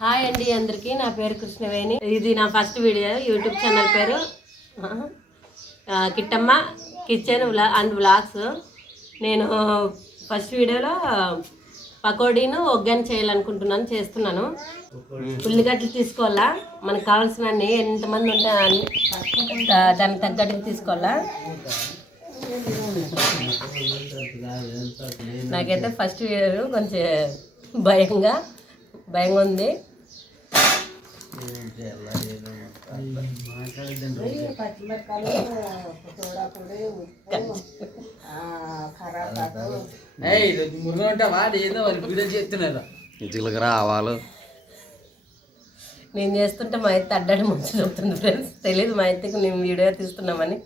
Hi అండి అందరికీ, నా పేరు కృష్ణవేణి. ఇది నా ఫస్ట్ వీడియో. యూట్యూబ్ ఛానల్ పేరు కిట్టమ్మ కిచెన్ అండ్ వ్లాగ్స్. నేను ఫస్ట్ వీడియోలో పకోడీను ఒగ్గాని చేయాలనుకుంటున్నాను, చేస్తున్నాను. ఉల్లిగడ్డలు తీసుకోవాలా, మనకు కావాల్సినన్ని ఎంతమంది ఉంటే దానికి తగ్గట్టుగా తీసుకోవాలా. నాకైతే ఫస్ట్ వీడియో కొంచెం భయంగా ఉంది. జీలకర్ర ఆవాలు నేను చేస్తుంటే మా అయితే అడ్డాడు ముందు చెప్తుంది ఫ్రెండ్స్. తెలీదు మా అయితే నేను వీడియో తీస్తున్నామని.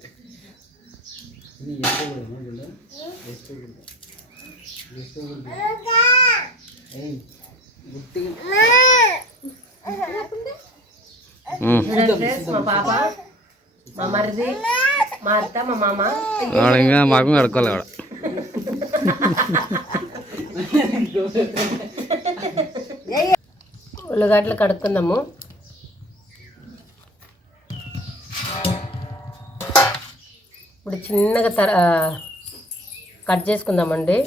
మా పాప, మా మరిది, మా అత్త, మా మామ ఇంకా మాకు కడుక్కోవాలి కూడా. ఉల్లిగడ్డలు కడుక్కుందాము. ఇప్పుడు చిన్నగా కట్ చేసుకుందామండి.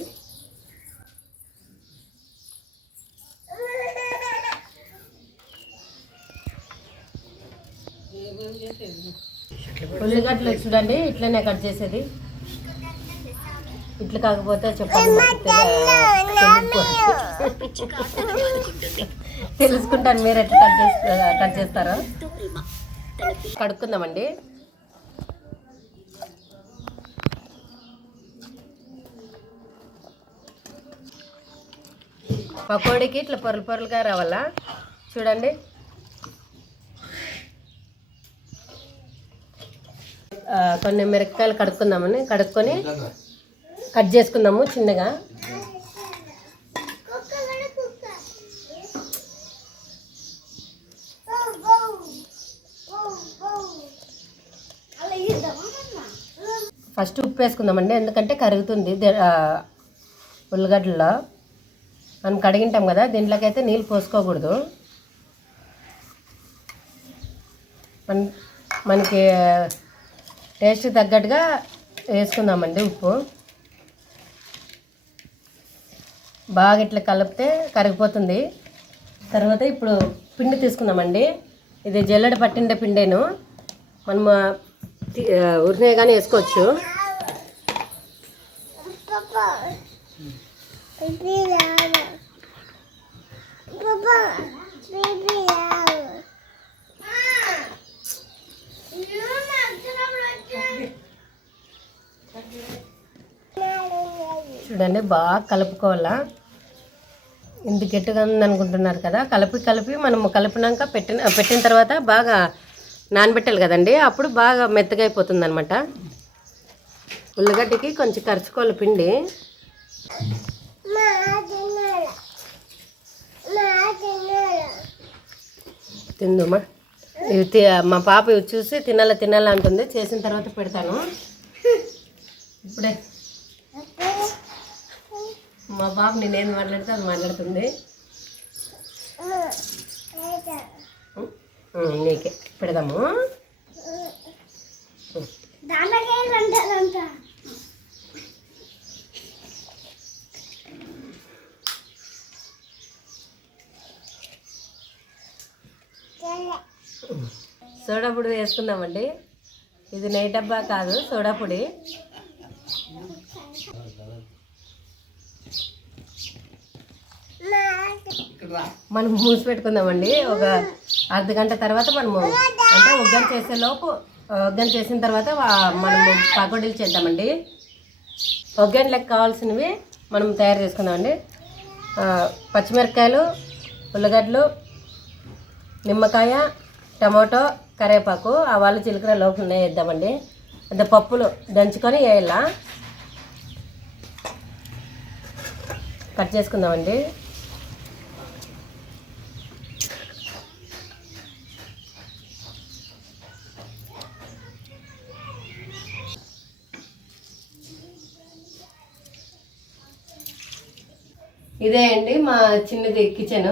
ఉల్లిగడ్డలు చూడండి, ఇట్లనే కట్ చేసేది. ఇట్లా కాకపోతే చెప్పండి, తెలుసుకుంటాను మీరు ఎట్లా కట్ చేస్తారో. కడుక్కుందామండి. పకోడీకి ఇట్లా పొరలు పొరలుగా రావాలా చూడండి. కొన్ని మిరపకాయలు కడుక్కొని కట్ చేసుకుందాము చిన్నగా. ఫస్ట్ ఉప్పు వేసుకుందామండి, ఎందుకంటే కరుగుతుంది ఉల్లిగడ్డలో. మనం కడిగింటాం కదా, దీంట్లోకి అయితే నీళ్ళు పోసుకోకూడదు. మనకి టేస్ట్ తగ్గట్టుగా వేసుకుందామండి ఉప్పు. బాగా ఇట్లా కలిపితే కరిగిపోతుంది. తర్వాత ఇప్పుడు పిండి తీసుకుందామండి. ఇది జల్లెడ పట్టిండే పిండేను, మనం ఉరినే కానీ వేసుకోవచ్చు. చూడండి, బాగా కలుపుకోవాలా. ఇంత గట్టిగా ఉందనుకుంటున్నారు కదా, కలిపి మనం కలిపినాక పెట్టిన తర్వాత బాగా నానబెట్టాలి కదండి, అప్పుడు బాగా మెత్తగా అయిపోతుంది అనమాట. ఉల్లిగడ్డకి కొంచెం కరుచుకోవాలి పిండి. తిందుమా, ఇవి మా పాప ఇవి చూసి తినాలా అంటుంది. చేసిన తర్వాత పెడతాను. ఇప్పుడే మా పాప నేనేం మాట్లాడితే అది మాట్లాడుతుంది. నీకే పెడదాము. సోడా పొడి వేసుకుందామండి. ఇది నెయ్యి డబ్బా కాదు, సోడా పొడి. మనం మూసి పెట్టుకుందామండి. ఒక అర్ధ గంట తర్వాత మనము అంటే ఒగ్గని చేసిన తర్వాత మనము పకోడీలు చేద్దామండి. ఒగ్గన్లకు కావాల్సినవి మనం తయారు చేసుకుందామండి. పచ్చిమిరపకాయలు, ఉల్లిగడ్డలు, నిమ్మకాయ, టమాటో, కరివేపాకు, ఆవాలు, జీలకర్ర లోపల ఉన్నాయి వేద్దామండి. అంటే పప్పులు దంచుకొని వేయాలా. కట్ చేసుకుందామండి. ఇదే అండి మా చిన్నది కిచెన్.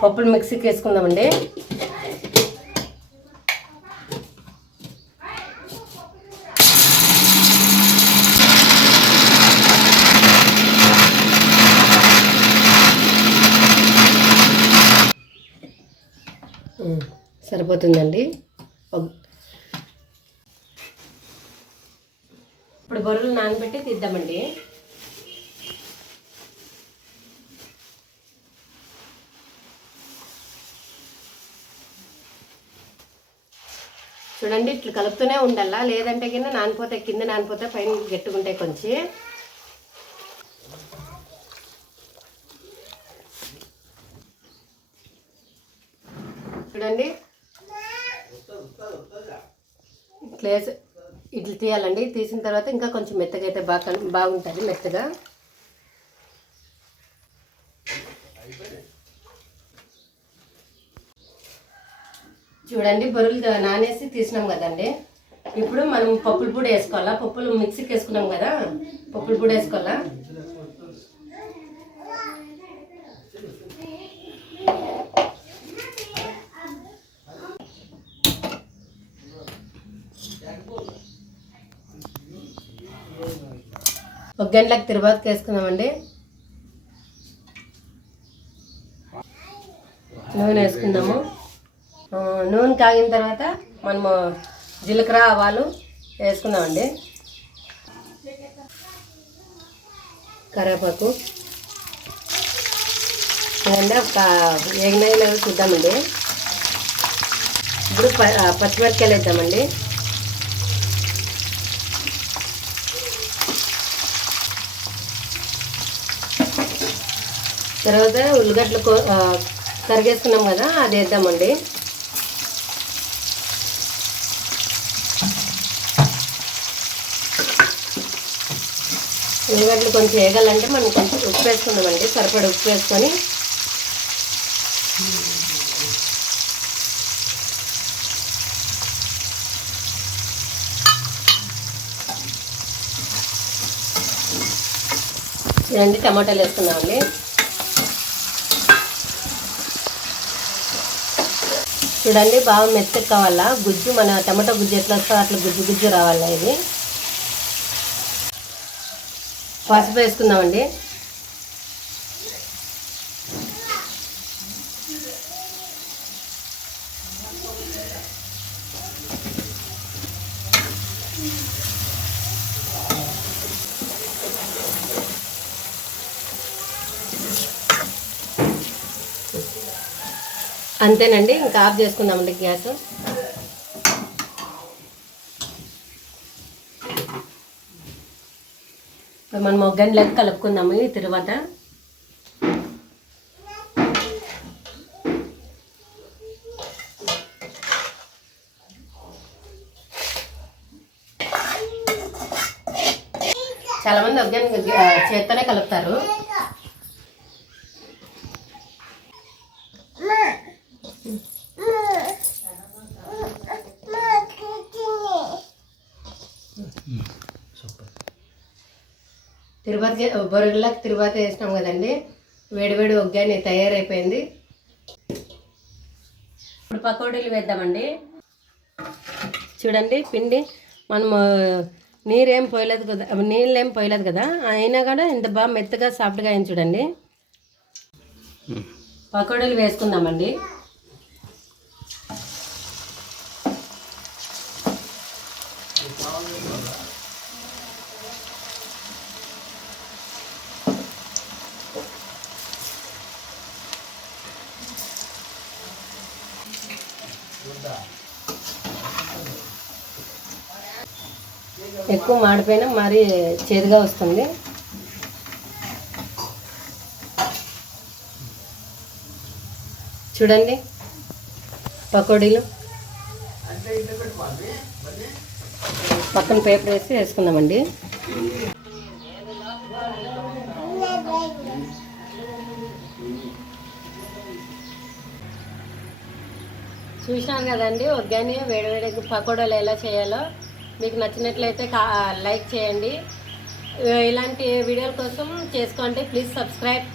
పప్పులు మిక్సీకి వేసుకుందామండి. సరిపోతుందండి. ఇప్పుడు బొర్రలు నానబెట్టి తీద్దామండి. చూడండి ఇట్లా కలుపుతూనే ఉండాలా, లేదంటే కింద నానిపోతే, కింద నానిపోతే పైన గట్టుకుంటాయి కొంచెం. చూడండి ఇట్లా తీయాలండి. తీసిన తర్వాత ఇంకా కొంచెం మెత్తగా అయితే బాగుంటుంది మెత్తగా. చూడండి బొరులు నానేసి తీసినాం కదండి. ఇప్పుడు మనం పప్పుల పొడి వేసుకోవాలా. పప్పులు మిక్సీకి వేసుకున్నాం కదా, పప్పుల పొడి వేసుకోవాలా. ఒక గంటలకు తిరుపతికి వేసుకుందామండి. నూనె వేసుకుందాము. నూనె కాగిన తర్వాత మనము జీలకర్ర ఆవాలు వేసుకుందామండి. కరివేపాకు ఇదండి. ఒక ఏగినాయిలో చూద్దామండి. ఇప్పుడు పచ్చిమిరపకాయలు వేద్దామండి. తర్వాత ఉల్లిగడ్డలు తరిగేసుకున్నాం కదా, అది వేద్దామండి. ఉల్లిగడ్డలు కొంచెం వేగాలంటే మనం కొంచెం ఉప్పు వేసుకుందామండి. సరిపడా ఉప్పు వేసుకొని చూడండి టమాటాలు వేసుకున్నామండి. చూడండి బాగా మెత్తగా కావాలా గుజ్జు, మన టమాటా గుజ్జు ఎట్లా వస్తుందో అట్లా గుజ్జు గుజ్జు రావాలా. ఇది పసుపు వేసుకుందామండి. అంతేనండి, ఇంకా ఆఫ్ చేసుకుందామండి గ్యాస్. మనం ఒక గంటలకు కలుపుకుందాము ఈ తర్వాత. చాలామంది ఒక గంట చేత్తోనే కలుపుతారు. తిరుపతి బొరుగులకు తిరుపతి వేసినాం కదండి. వేడివేడి ఒగ్గాని తయారైపోయింది. ఇప్పుడు పకోడీలు వేద్దామండి. చూడండి పిండి మనము నీళ్ళేం పోయలేదు కదా, అయినా కూడా ఇంత బాగా మెత్తగా సాఫ్ట్గా అయింది చూడండి. పకోడీలు వేసుకుందామండి. ఎక్కువ మాడిపోయినా మరీ చేదుగా వస్తుంది. చూడండి పకోడీలు పక్కన పేపర్ వేసి వేసుకుందామండి. చూసినారు కదండి ఒగ్గాని వేడివేడి పకోడాలు ఎలా చేయాలో. మీకు నచ్చినట్లయితే లైక్ చేయండి, ఇలాంటి వీడియోల కోసం చేసుకోండి. Please subscribe.